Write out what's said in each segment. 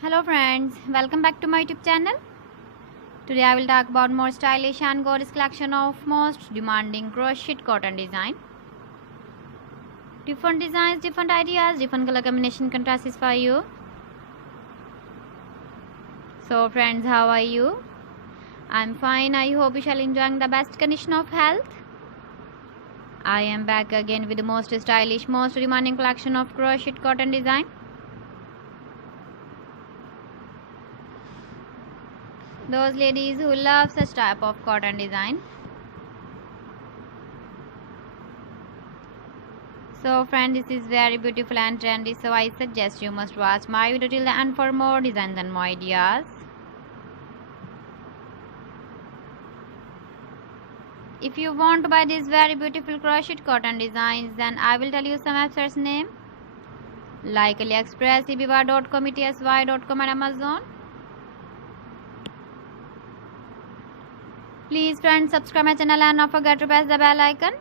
Hello friends, welcome back to my YouTube channel. Today I will talk about more stylish and gorgeous collection of most demanding crocheted cotton design. Different designs, different ideas, different color combination can satisfy you. So friends, how are you? I'm fine. I hope you shall enjoying the best condition of health. I am back again with the most stylish, most demanding collection of crocheted cotton design. Those ladies who love such type of cotton design. So friend, this is very beautiful and trendy, so I suggest you must watch my video till the end for more designs and more ideas. If you want to buy these very beautiful crocheted cotton designs, then I will tell you some websites name like AliExpress, eBay.com, ETSY.com and Amazon. Please friends, subscribe my channel and not forget to press the bell icon.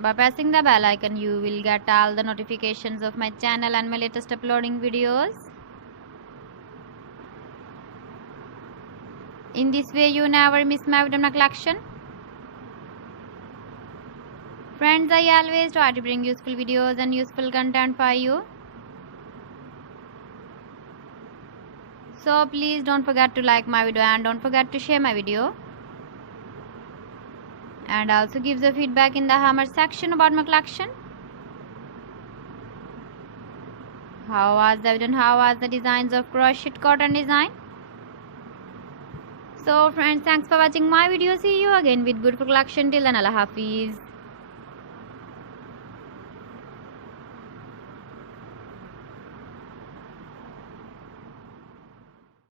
By pressing the bell icon, you will get all the notifications of my channel and my latest uploading videos. In this way, you never miss my video collection. Friends, I always try to bring useful videos and useful content for you. So please don't forget to like my video and don't forget to share my video. And also give the feedback in the comment section about my collection. How was the video and how was the designs of crocheted cotton design? So friends, thanks for watching my video. See you again with beautiful collection. Till then, Allah Hafiz.